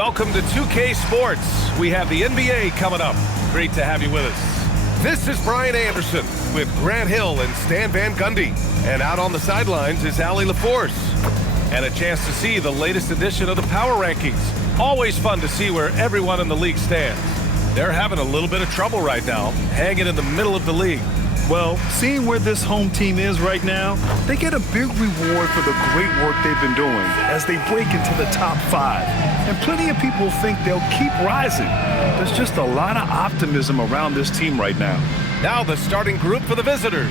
Welcome to 2K Sports. We have the NBA coming up. Great to have you with us. This is Brian Anderson with Grant Hill and Stan Van Gundy. And out on the sidelines is Allie LaForce. And a chance to see the latest edition of the Power Rankings. Always fun to see where everyone in the league stands. They're having a little bit of trouble right now, hanging in the middle of the league. Well, seeing where this home team is right now, they get a big reward for the great work they've been doing as they break into the top 5. And plenty of people think they'll keep rising. There's just a lot of optimism around this team right now. Now the starting group for the visitors.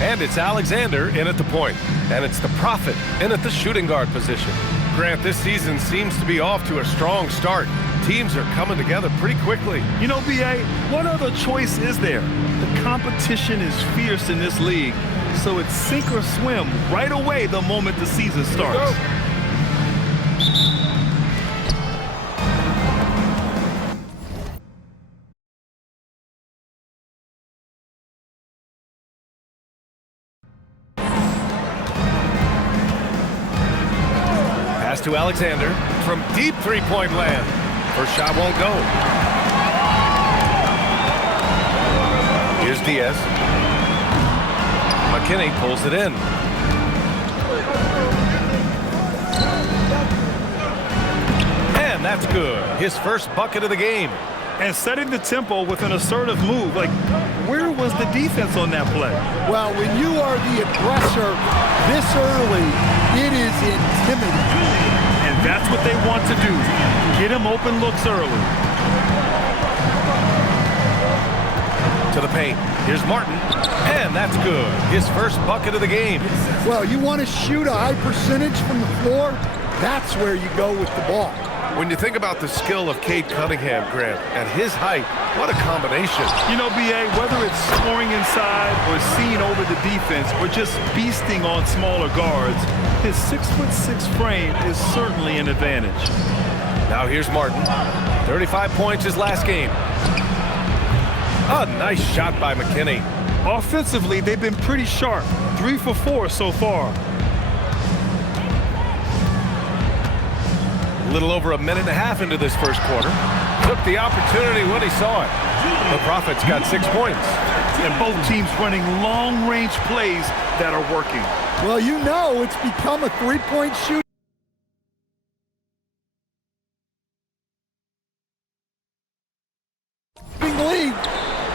And it's Alexander in at the point. And it's the Prophet in at the shooting guard position. Grant, this season seems to be off to a strong start. Teams are coming together pretty quickly. You know, B.A., what other choice is there? The competition is fierce in this league, so it's sink or swim right away the moment the season starts. Pass to Alexander from deep three-point land. First shot won't go. Here's Diaz. McKinney pulls it in. And that's good. His first bucket of the game. And setting the tempo with an assertive move. Like, where was the defense on that play? Well, when you are the aggressor this early, it is intimidating. And that's what they want to do. Get him open looks early. To the paint. Here's Martin. And that's good. His first bucket of the game. Well, you want to shoot a high percentage from the floor? That's where you go with the ball. When you think about the skill of Cade Cunningham, Grant, at his height, what a combination. You know, B.A., whether it's scoring inside or seeing over the defense or just beasting on smaller guards, his 6'6" frame is certainly an advantage. Now here's Martin. 35 points his last game. A nice shot by McKinney. Offensively, they've been pretty sharp. 3 for 4 so far. A little over a minute and a half into this first quarter. Took the opportunity when he saw it. The Prophet's got 6 points. And both teams running long-range plays that are working. Well, you know it's become a three-point shooting league.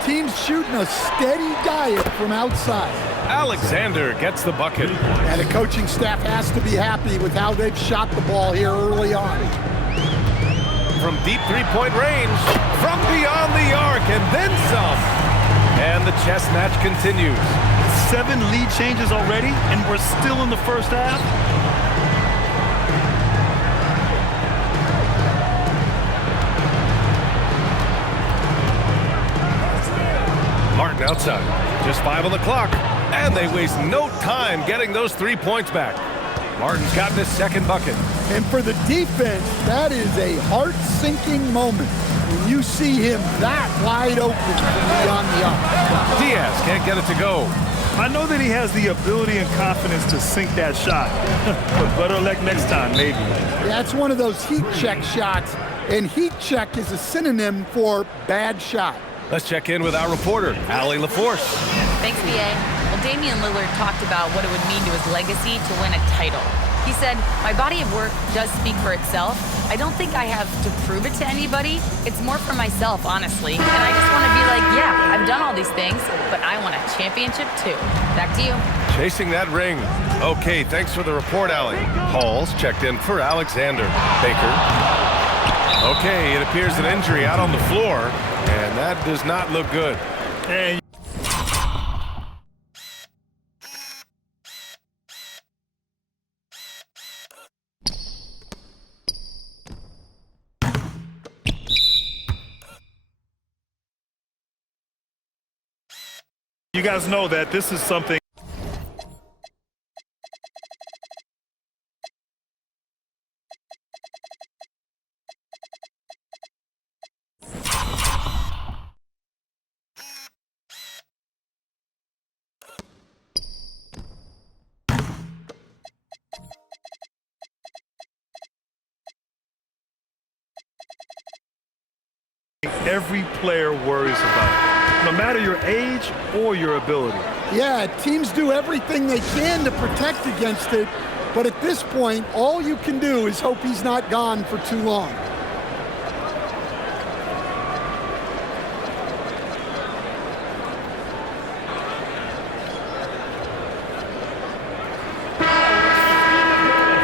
Teams shooting a steady diet from outside. Alexander gets the bucket. And the coaching staff has to be happy with how they've shot the ball here early on. From deep three-point range, from beyond the arc, and then some. And the chess match continues. 7 lead changes already, and we're still in the first half. Martin outside. Just 5 on the clock. And they waste no time getting those 3 points back. Martin's gotten his second bucket. And for the defense, that is a heart-sinking moment when you see him that wide open from beyond the arc. Diaz can't get it to go. I know that he has the ability and confidence to sink that shot. But better luck next time, maybe. That's one of those heat check shots. And heat check is a synonym for bad shot. Let's check in with our reporter, Allie LaForce. Thanks, B.A. Well, Damian Lillard talked about what it would mean to his legacy to win a title. He said, "My body of work does speak for itself. I don't think I have to prove it to anybody. It's more for myself, honestly. And I just want to be like, yeah, I've done all these things, but I want a championship too." Back to you. Chasing that ring. Okay, thanks for the report, Allie. Halls checked in for Alexander. Baker. Okay, it appears an injury out on the floor, and that does not look good. And you guys know that this is something every player worries about, no matter your age or your ability. Yeah, teams do everything they can to protect against it, but at this point, all you can do is hope he's not gone for too long.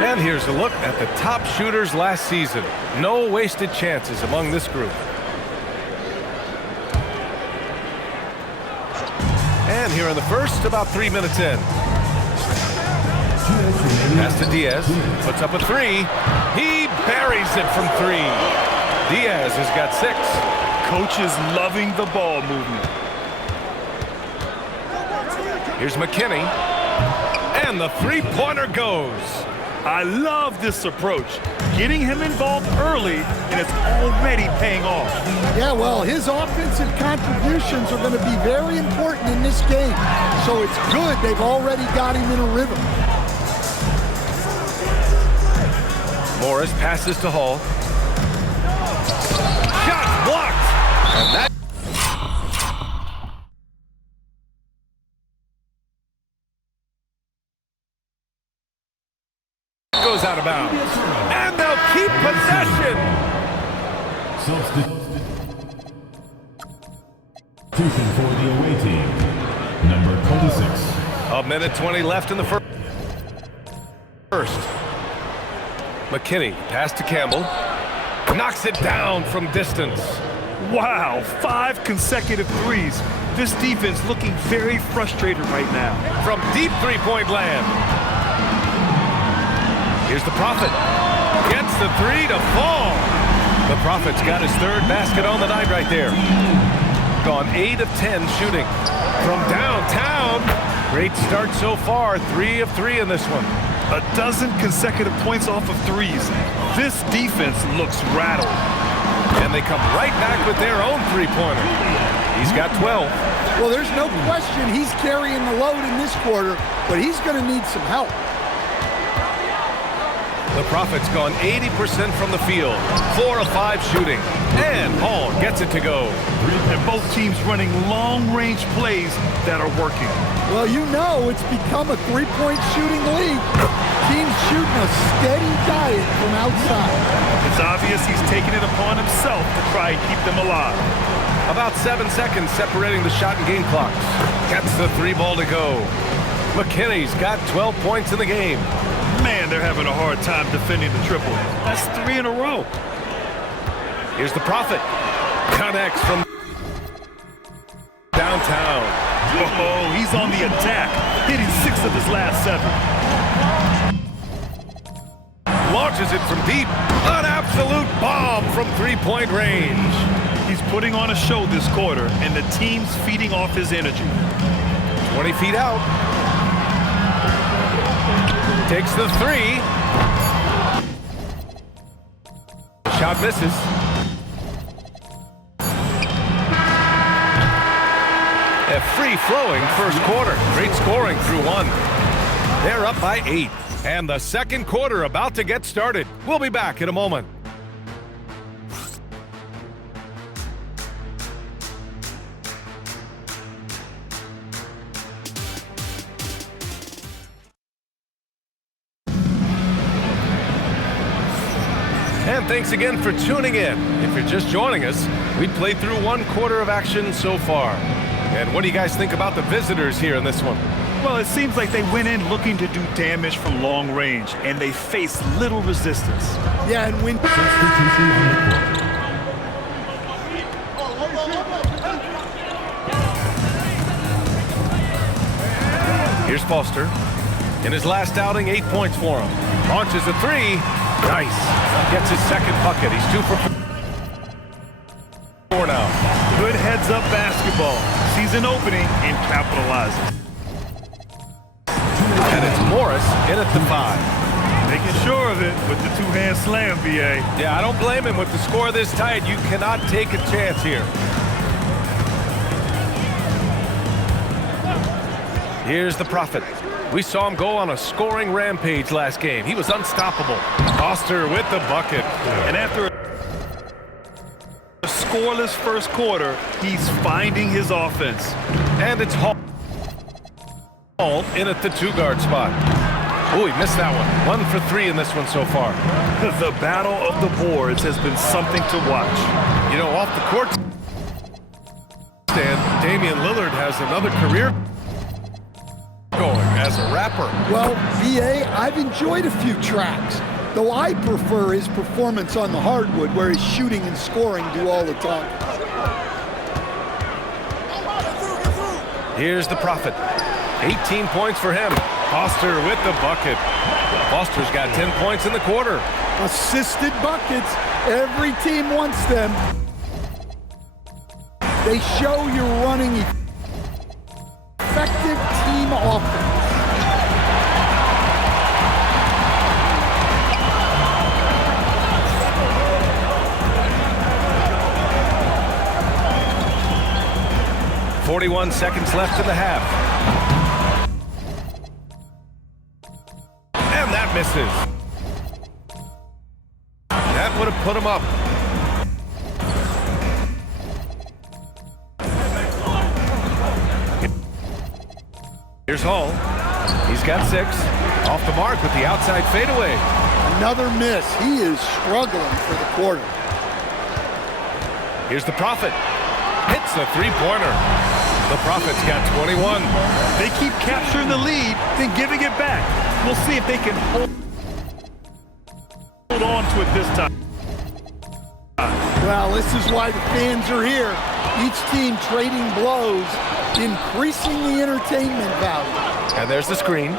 And here's a look at the top shooters last season. No wasted chances among this group. And here in the first, about 3 minutes in. Pass to Diaz, puts up a three. He buries it from three. Diaz has got 6. Coach is loving the ball movement. Here's McKinney. And the three-pointer goes. I love this approach. Getting him involved early, and it's already paying off. Yeah, well, his offensive contributions are going to be very important in this game. So it's good they've already got him in a rhythm. Morris passes to Hall. Shot blocked. And that goes out of bounds. And they'll keep possession. Substitution for the away team, number 26. A minute 20 left in the first. McKinney, pass to Campbell. Knocks it down from distance. Wow, 5 consecutive threes. This defense looking very frustrated right now. From deep three-point land. Here's the Prophet. Gets the three to fall. The Prophet's got his 3rd basket on the night right there. Gone 8 of 10 shooting. From downtown. Great start so far. 3 of 3 in this one. A dozen consecutive points off of threes. This defense looks rattled. And they come right back with their own three-pointer. He's got 12. Well, there's no question he's carrying the load in this quarter, but he's going to need some help. The Prophet's gone 80% from the field. 4 of 5 shooting. And Hall gets it to go. And both teams running long-range plays that are working. Well, you know it's become a three-point shooting league. Teams shooting a steady diet from outside. It's obvious he's taking it upon himself to try and keep them alive. About 7 seconds separating the shot and game clocks. Gets the 3-ball to go. McKinney's got 12 points in the game. Man, they're having a hard time defending the triple. That's 3 in a row. Here's the Prophet. Connects from downtown. Oh, he's on the attack, hitting 6 of his last 7. Launches it from deep. An absolute bomb from three-point range. He's putting on a show this quarter, and the team's feeding off his energy. 20 feet out. Takes the 3. Shot misses. A free-flowing first quarter. Great scoring through 1. They're up by 8. And the second quarter about to get started. We'll be back in a moment. And thanks again for tuning in. If you're just joining us, we played through 1 quarter of action so far. And what do you guys think about the visitors here in this one? Well, it seems like they went in looking to do damage from long range, and they faced little resistance. Yeah, and when... Substitution on the court. Here's Foster. In his last outing, 8 points for him. Launches a 3. Nice. Gets his second bucket. He's 2 for 4 now. Good heads-up basketball. Sees an opening and capitalizes. And it's Morris in at the 5. Making sure of it with the 2-hand slam, BA. Yeah, I don't blame him. With the score this tight, you cannot take a chance here. Here's the Prophet. We saw him go on a scoring rampage last game. He was unstoppable. Foster with the bucket. And after a scoreless first quarter, he's finding his offense. And it's Hall in at the 2-guard spot. Oh, he missed that one. 1 for 3 in this one so far. The battle of the boards has been something to watch. You know, off the court stand, Damian Lillard has another career going as a rapper. Well, BA, I've enjoyed a few tracks, though I prefer his performance on the hardwood where his shooting and scoring do all the time. Here's the Prophet. 18 points for him. Foster with the bucket. Foster's got 10 points in the quarter. Assisted buckets. Every team wants them. They show you're running effective team offense. .41 seconds left in the half. And that misses. That would have put him up. Here's Hall. He's got 6. Off the mark with the outside fadeaway. Another miss. He is struggling for the quarter. Here's the Prophet. Hits a 3-pointer. The Prophet's got 21. They keep capturing the lead, then giving it back. We'll see if they can hold on to it this time. Well, this is why the fans are here. Each team trading blows, increasing the entertainment value. And there's the screen.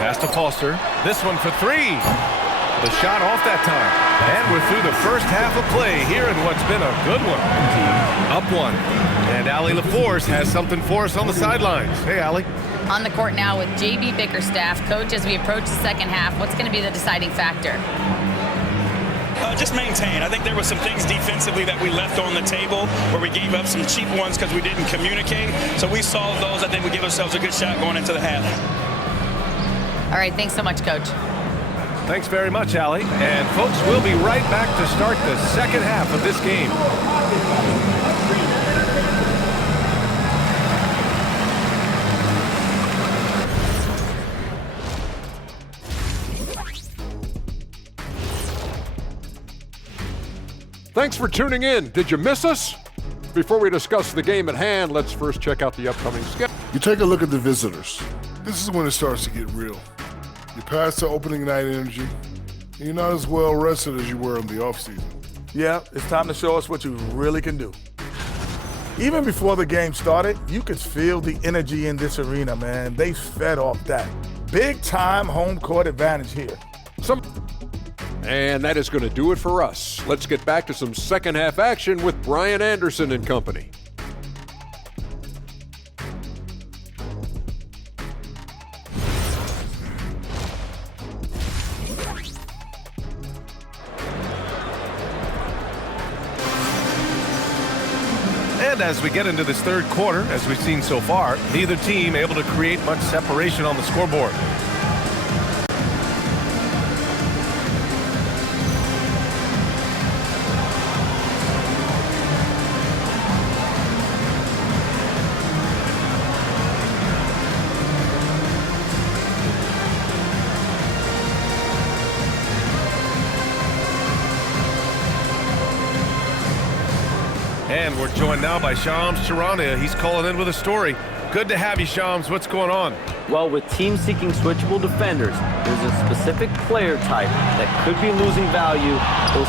Pass to Foster. This one for 3. The shot off that time. And we're through the first half of play here in what's been a good one. Up 1. And Allie LaForce has something for us on the sidelines. Hey, Allie. On the court now with JB Bickerstaff. Coach, as we approach the second half, what's going to be the deciding factor? Just maintain. I think there were some things defensively that we left on the table where we gave up some cheap ones because we didn't communicate. So we solved those. I think we give ourselves a good shot going into the half. All right, thanks so much, Coach. Thanks very much, Allie. And folks, we'll be right back to start the second half of this game. Thanks for tuning in. Did you miss us? Before we discuss the game at hand, let's first check out the upcoming schedule. You take a look at the visitors. This is when it starts to get real. You pass the opening night energy, and you're not as well rested as you were in the offseason. Yeah, it's time to show us what you really can do. Even before the game started, you could feel the energy in this arena, man. They fed off that. Big time home court advantage here. And that is going to do it for us. Let's get back to some second half action with Brian Anderson and company. And as we get into this third quarter, as we've seen so far, neither team able to create much separation on the scoreboard. And we're joined now by Shams Charania. He's calling in with a story. Good to have you, Shams. What's going on? Well, with teams seeking switchable defenders, there's a specific player type that could be losing value. Those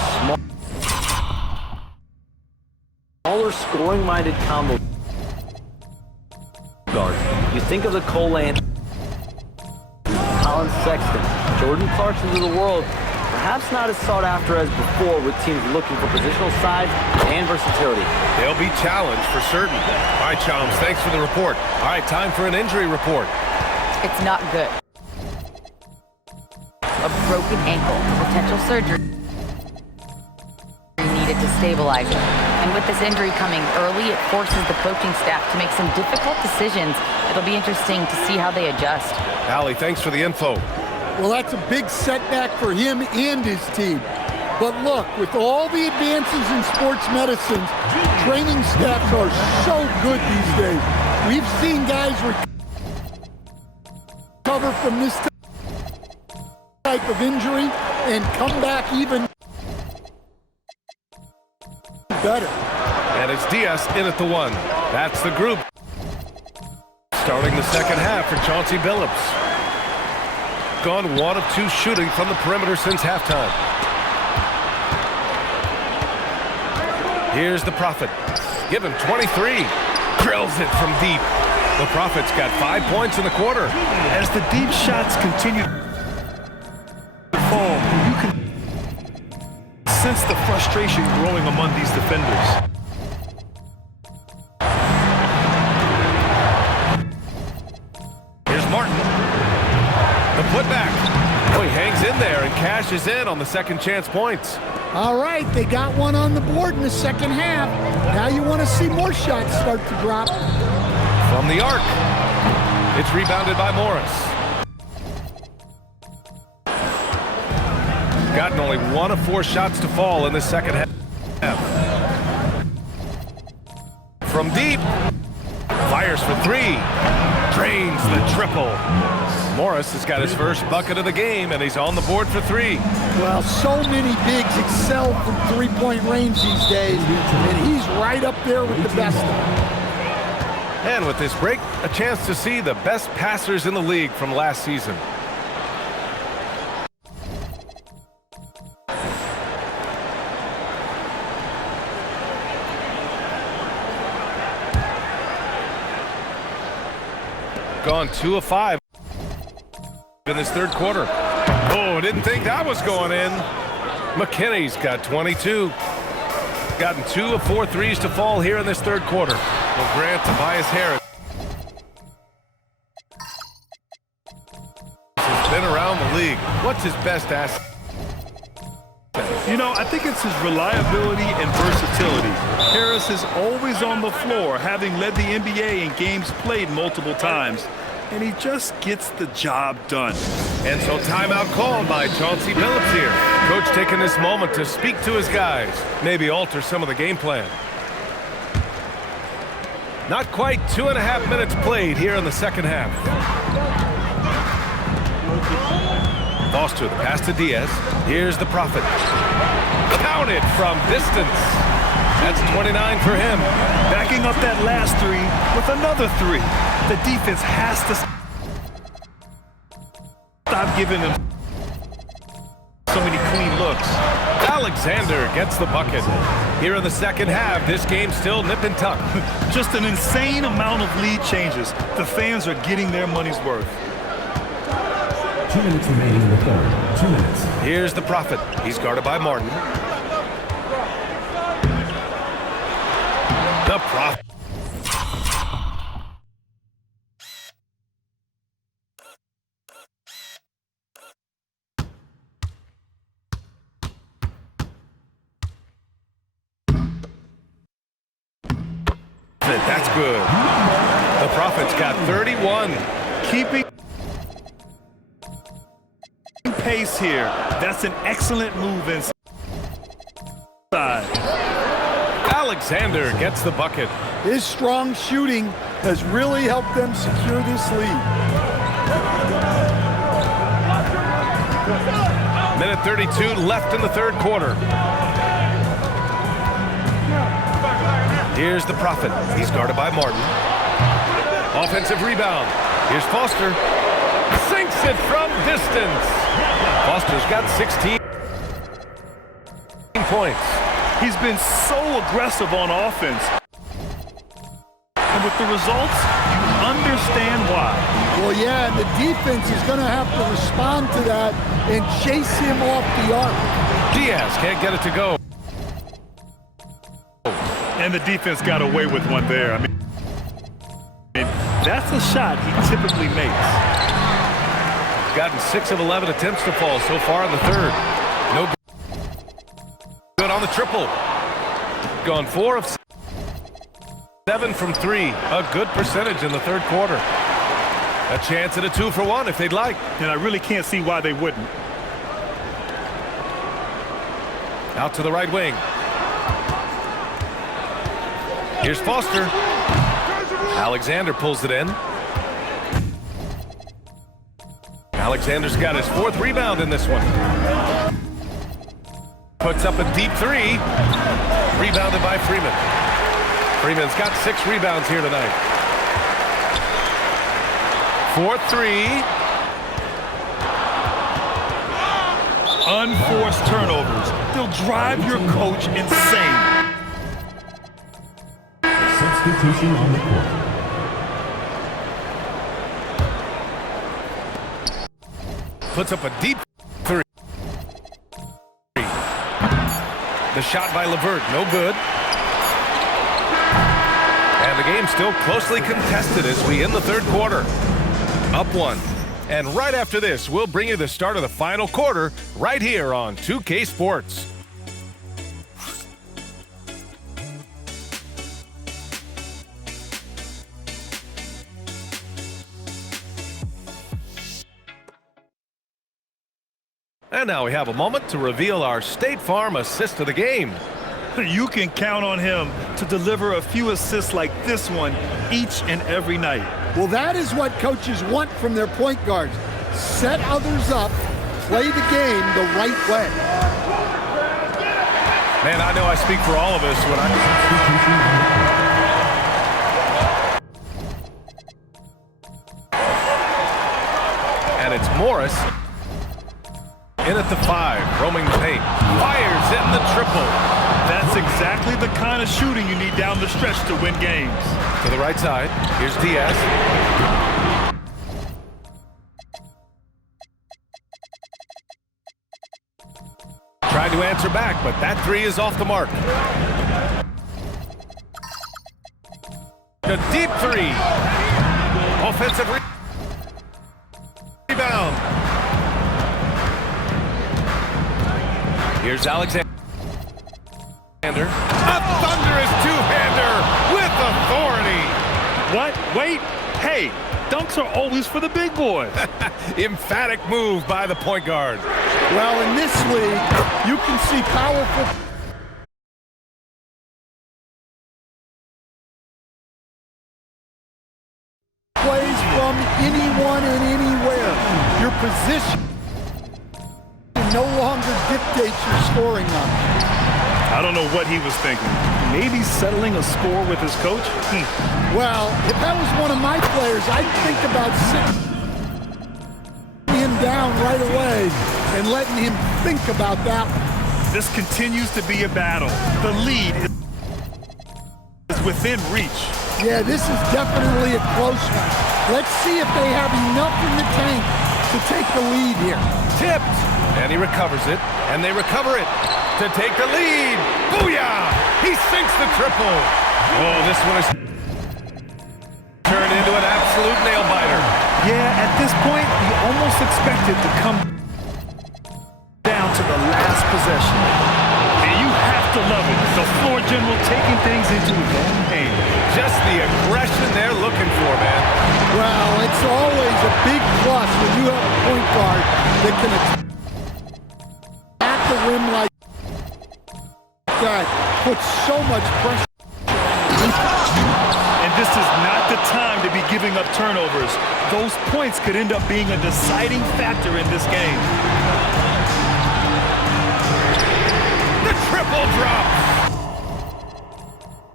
smaller scoring-minded combo guards. You think of the Cole Anthony, Colin Sexton, Jordan Clarksons of the world, perhaps not as sought after as before with teams looking for positional size and versatility. They'll be challenged for certain. All right, Shams, thanks for the report. All right, time for an injury report. It's not good. A broken ankle, potential surgery needed to stabilize it. And with this injury coming early, it forces the coaching staff to make some difficult decisions. It'll be interesting to see how they adjust. Allie, thanks for the info. Well, that's a big setback for him and his team. But look, with all the advances in sports medicine, training staffs are so good these days. We've seen guys recover from this type of injury and come back even better. And it's Diaz in at the 1. That's the group. Starting the second half for Chauncey Billups. Gone 1 of 2 shooting from the perimeter since halftime. Here's the Prophet. Give him 23. Drills it from deep. The Prophet's got 5 points in the quarter. As the deep shots continue to fall, you can sense the frustration growing among these defenders. Here's Martin. The putback. Oh, he hangs in there and cashes in on the second chance points. All right, they got one on the board in the second half. Now you want to see more shots start to drop. From the arc. It's rebounded by Morris. Gotten only 1 of 4 shots to fall in the second half. From deep. Fires for 3. Drains the triple. Morris has got his first bucket of the game, and he's on the board for 3. Well, so many bigs excel from three-point range these days, and he's right up there with the best of them. And with this break, a chance to see the best passers in the league from last season. Gone 2 of 5 in this third quarter. Oh, didn't think that was going in. McKinney's got 22. Gotten 2 of 4 threes to fall here in this third quarter. Will grant Tobias Harris. He's been around the league. What's his best asset? You know, I think it's his reliability and versatility. Harris is always on the floor, having led the NBA in games played multiple times. And he just gets the job done. And so timeout called by Chauncey Billups here. Coach taking this moment to speak to his guys, maybe alter some of the game plan. Not quite 2.5 minutes played here in the second half. Foster, the pass to Diaz. Here's the Prophet. Counted from distance. That's 29 for him. Backing up that last 3 with another 3. The defense has to stop giving them so many clean looks. Alexander gets the bucket. Here in the second half, this game's still nip and tuck. Just an insane amount of lead changes. The fans are getting their money's worth. 2 minutes remaining in the third. 2 minutes. Here's the Prophet. He's guarded by Martin. The Prophet. That's good. The Prophet's got 31. Keeping pace here. That's an excellent move inside. Alexander gets the bucket. His strong shooting has really helped them secure this lead. Minute 32 left in the third quarter. Here's the Prophet. He's guarded by Martin. Offensive rebound. Here's Foster. Sinks it from distance. Foster's got 16 points. He's been so aggressive on offense. And with the results, you understand why. Well, yeah, and the defense is going to have to respond to that and chase him off the arc. Diaz can't get it to go. And the defense got away with one there. I mean, that's a shot he typically makes. Gotten 6 of 11 attempts to fall so far in the third. No good on the triple. Gone 4 of 7 from 3. A good percentage in the third quarter. A chance at a 2-for-1 if they'd like. And I really can't see why they wouldn't. Out to the right wing. Here's Foster. Alexander pulls it in. Alexander's got his 4th rebound in this one. Puts up a deep 3. Rebounded by Freeman. Freeman's got 6 rebounds here tonight. 4-3. Unforced turnovers. They'll drive your coach insane. Substitution on the court. Puts up a deep 3. The shot by LeVert, no good. And the game's still closely contested as we end the 3rd quarter. Up 1. And right after this, we'll bring you the start of the final quarter right here on 2K Sports. And now we have a moment to reveal our State Farm assist of the game. You can count on him to deliver a few assists like this one each and every night. Well, that is what coaches want from their point guards. Set others up, play the game the right way. Man, I know I speak for all of us when And it's Morris. In at the 5, roaming the paint. Fires in the triple. That's exactly the kind of shooting you need down the stretch to win games. To the right side, here's Diaz. Tried to answer back, but that 3 is off the mark. A deep 3. Offensive rebound. Here's Alexander. A thunderous two-hander with authority. What? Wait. Hey, dunks are always for the big boys. Emphatic move by the point guard. Well, in this league, you can see powerful plays from anyone and anywhere. Your position no longer dictates your scoring line. I don't know what he was thinking. Maybe settling a score with his coach? Well, if that was one of my players, I'd think about sitting him down right away and letting him think about that. This continues to be a battle. The lead is within reach. Yeah, this is definitely a close one. Let's see if they have enough in the tank to take the lead here. Tipped, and he recovers it, and they recover it to take the lead. Booyah! He sinks the triple. Oh, this one is turned into an absolute nail-biter. Yeah, at this point, you almost expect it to come down to the last possession. And you have to love it. The floor general taking things into his own hands. Just the aggression they're looking for, man. Well, it's always a big plus when you have a point guard that can attack the rim like that. Puts so much pressure on the And this is not the time to be giving up turnovers. Those points could end up being a deciding factor in this game. The triple drops.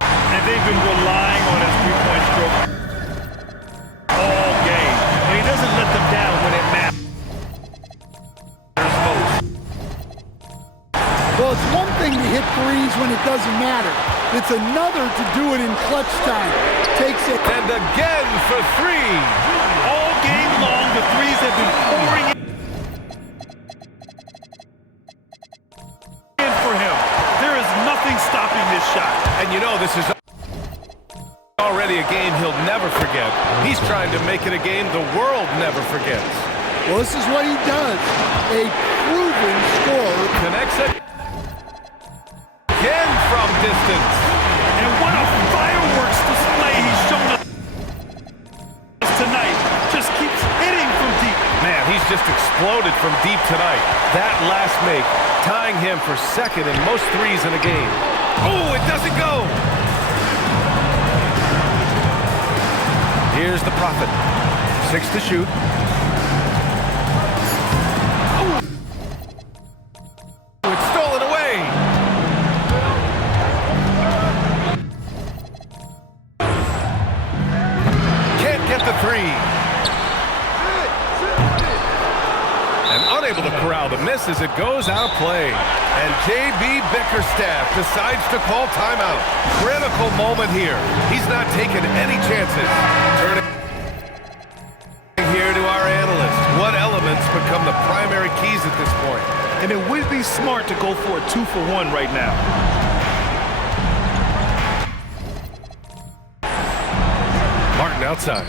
And they've been relying on his three-point stroke all game. And he doesn't let them down when it matters most. Well, it's one thing to hit threes when it doesn't matter. It's another to do it in clutch time. Takes it. And again for 3. All game long, the threes have been pouring in for him. There is nothing stopping this shot. And you know, this is already a game he'll never forget. He's trying to make it a game the world never forgets. Well, this is what he does. A proven scorer. Connects it. Again from distance. And what a fireworks display he's shown us tonight. Just keeps hitting from deep. Man, he's just exploded from deep tonight. That last make tying him for second in most threes in a game. Oh, it doesn't go. Here's the Prophet. 6 to shoot. Ooh. It's stolen away. Can't get the three. And unable to corral the miss as it goes out of play. And J.B. Bickerstaff decides to call timeout. Critical moment here. He's not taking any chances. Turning here to our analyst. What elements become the primary keys at this point? And it would be smart to go for a 2-for-1 right now. Martin outside.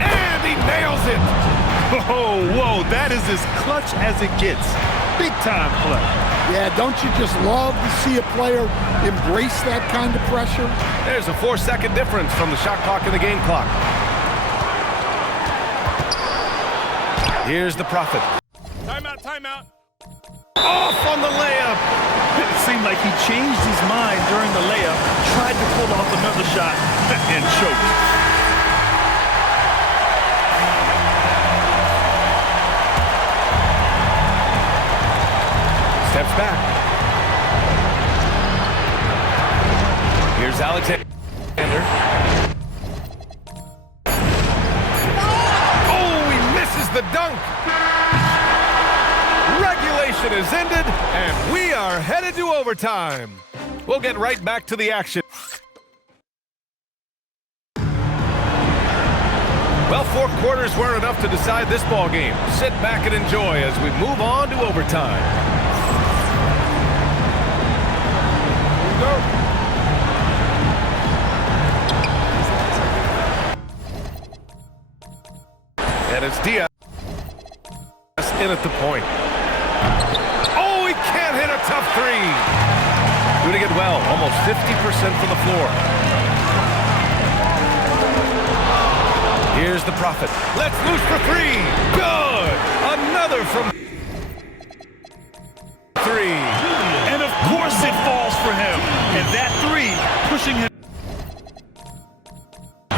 And he nails it! Oh, whoa, that is as clutch as it gets. Big time play. Yeah, don't you just love to see a player embrace that kind of pressure? There's a 4-second difference from the shot clock and the game clock. Here's the Prophet. Timeout, timeout. Off on the layup. It seemed like he changed his mind during the layup, tried to pull off another shot, and choked. Steps back. Here's Alexander. Oh, he misses the dunk. Regulation is ended, and we are headed to overtime. We'll get right back to the action. Well, 4 quarters weren't enough to decide this ball game. Sit back and enjoy as we move on to overtime. And it's Diaz in at the point. Oh, he can't hit a tough three. Doing it well, almost 50% from the floor. Here's the Prophet. Let's loose for three. Good. Another from three. And of course it falls for him. And that three pushing him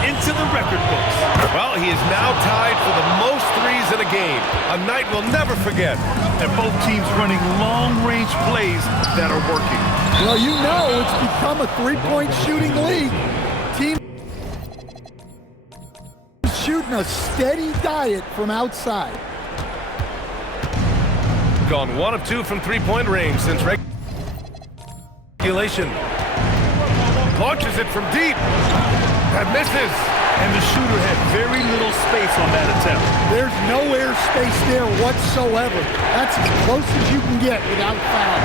into the record books. Well, he is now tied for the most threes in a game. A night we'll never forget. And both teams running long-range plays that are working. Well, you know it's become a three-point shooting league. Team shooting a steady diet from outside. Gone 1 of 2 from three-point range since regulation. Launches it from deep. That misses. And the shooter had very little space on that attempt. There's no air space there whatsoever. That's as close as you can get without foul.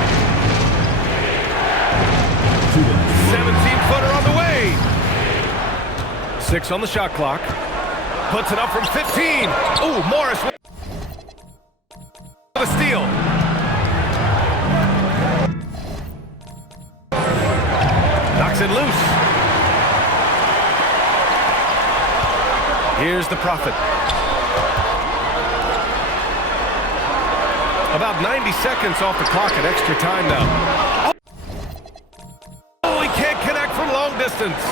17-footer on the way. 6 on the shot clock. Puts it up from 15. Ooh, Morris with a steal. Knocks it loose. Here's the Prophet. About 90 seconds off the clock at extra time now. Oh, he can't connect from long distance.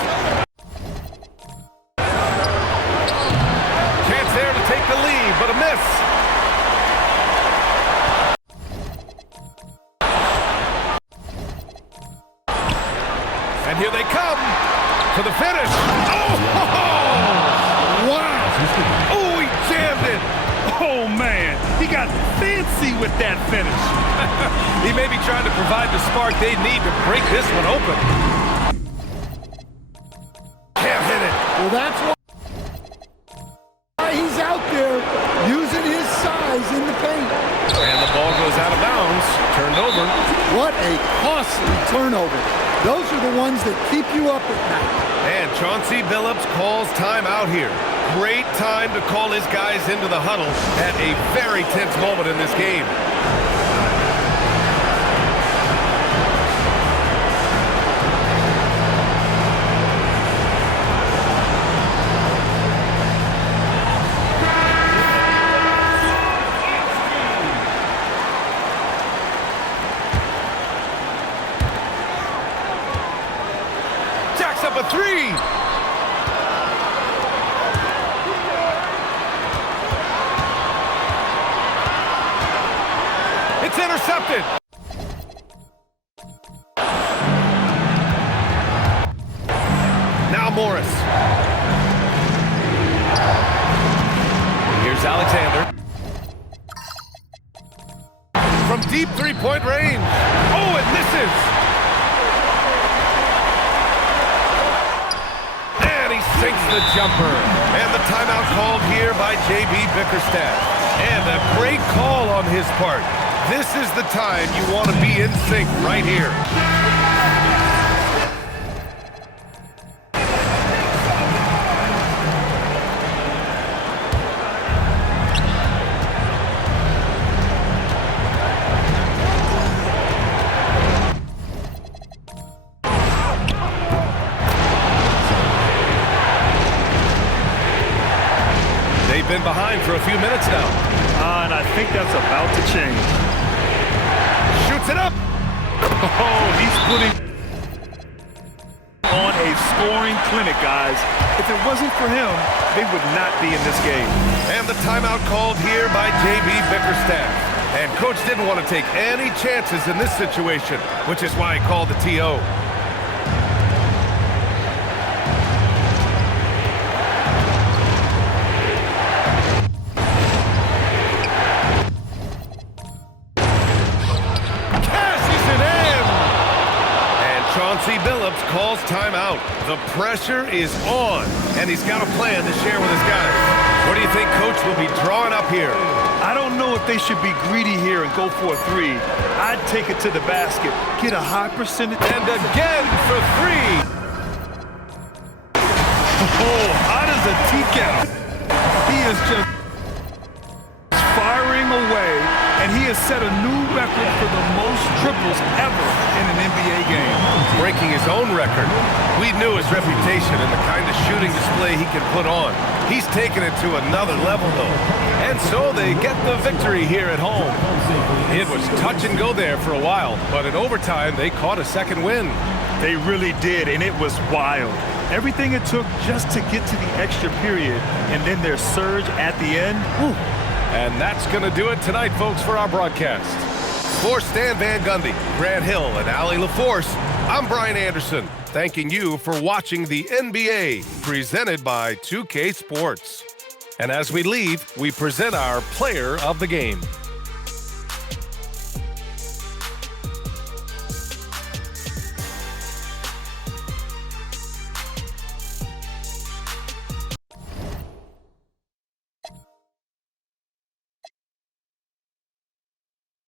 Chance there to take the lead, but a miss. And here they come for the finish. Oh! Wow! Oh, he jammed it! Oh, man. He got fancy with that finish. He may be trying to provide the spark they need to break this one open. Can't hit it. Well, that's why he's out there using his size in the paint. And the ball goes out of bounds. Turned over. What a costly turnover. Those are the ones that keep you up at night. And Chauncey Billups calls timeout here. Great time to call his guys into the huddle at a very tense moment in this game. intercepted. Now Morris. Here's Alexander. From deep three-point range. Oh, it misses. And he sinks the jumper. And the timeout called here by J.B. Bickerstaff. And a great call on his part. This is the time you want to be in sync right here. They've been behind for a few minutes now. And I think that's about to change. Shoots it up. Oh, he's putting on a scoring clinic, guys. If it wasn't for him, they would not be in this game. And the timeout called here by J.B. Bickerstaff. And Coach didn't want to take any chances in this situation, which is why he called the TO. Billups calls timeout. The pressure is on, and he's got a plan to share with his guys. What do you think Coach will be drawing up here? I don't know if they should be greedy here and go for a three. I'd take it to the basket, get a high percentage. And again for three. Oh, hot as a tea kettle. He is just firing away, and he has set a new record for the most triples ever in an NBA game. Breaking his own record. We knew his reputation and the kind of shooting display he can put on. He's taken it to another level, though. And so they get the victory here at home. It was touch and go there for a while, but in overtime, they caught a second win. They really did, and it was wild. Everything it took just to get to the extra period, and then their surge at the end. Whew. And that's going to do it tonight, folks, for our broadcast. For Stan Van Gundy, Grant Hill, and Allie LaForce, I'm Brian Anderson, thanking you for watching the NBA, presented by 2K Sports. And as we leave, we present our player of the game.